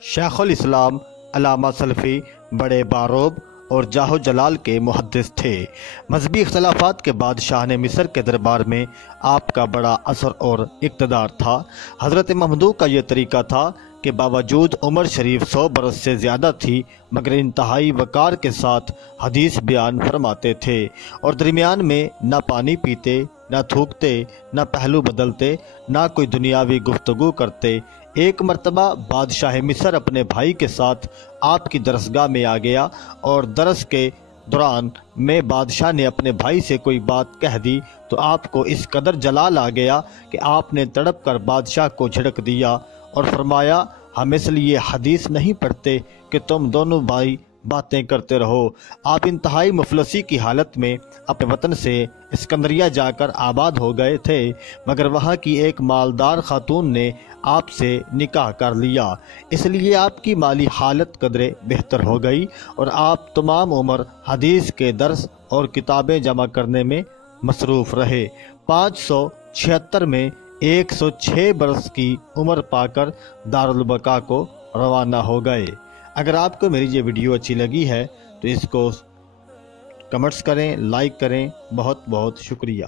شیخ الاسلام علامہ سلفی بڑے باروب اور جاہ و جلال کے محدث تھے۔ مذہبی اختلافات کے بعد شاہ نے مصر کے دربار میں آپ کا بڑا اثر اور اقتدار تھا۔ حضرت مہدو کا یہ طریقہ تھا کہ باوجود عمر شریف 100 برس سے زیادہ تھی مگر انتہائی وقار کے ساتھ حدیث بیان فرماتے تھے اور درمیان میں نہ پانی پیتے، نہ تھوکتے، نہ پہلو بدلتے، نہ کوئی دنیاوی گفتگو کرتے۔ ایک مرتبہ بادشاہ مصر اپنے بھائی کے ساتھ آپ کی درسگاہ میں آ گیا اور درس کے دوران میں بادشاہ نے اپنے بھائی سے کوئی بات کہہ دی تو آپ کو اس قدر جلال آ گیا کہ آپ نے تڑپ کر بادشاہ کو جھڑک دیا اور فرمایا، ہم اس لیے حدیث نہیں پڑھتے کہ تم دونوں بھائی باتیں کرتے رہو۔ آپ انتہائی مفلسی کی حالت میں اپنے وطن سے اسکندریہ جا کر آباد ہو گئے تھے مگر وہاں کی ایک مالدار خاتون نے آپ سے نکاح کر لیا، اس لیے آپ کی مالی حالت قدرے بہتر ہو گئی اور آپ تمام عمر حدیث کے درس اور کتابیں جمع کرنے میں مصروف رہے۔ 576 میں 106 برس کی عمر پا کر دارالبقاء کو روانہ ہو گئے۔ اگر آپ کو میری یہ ویڈیو اچھی لگی ہے تو اس کو کمنٹس کریں، لائک کریں۔ بہت بہت شکریہ۔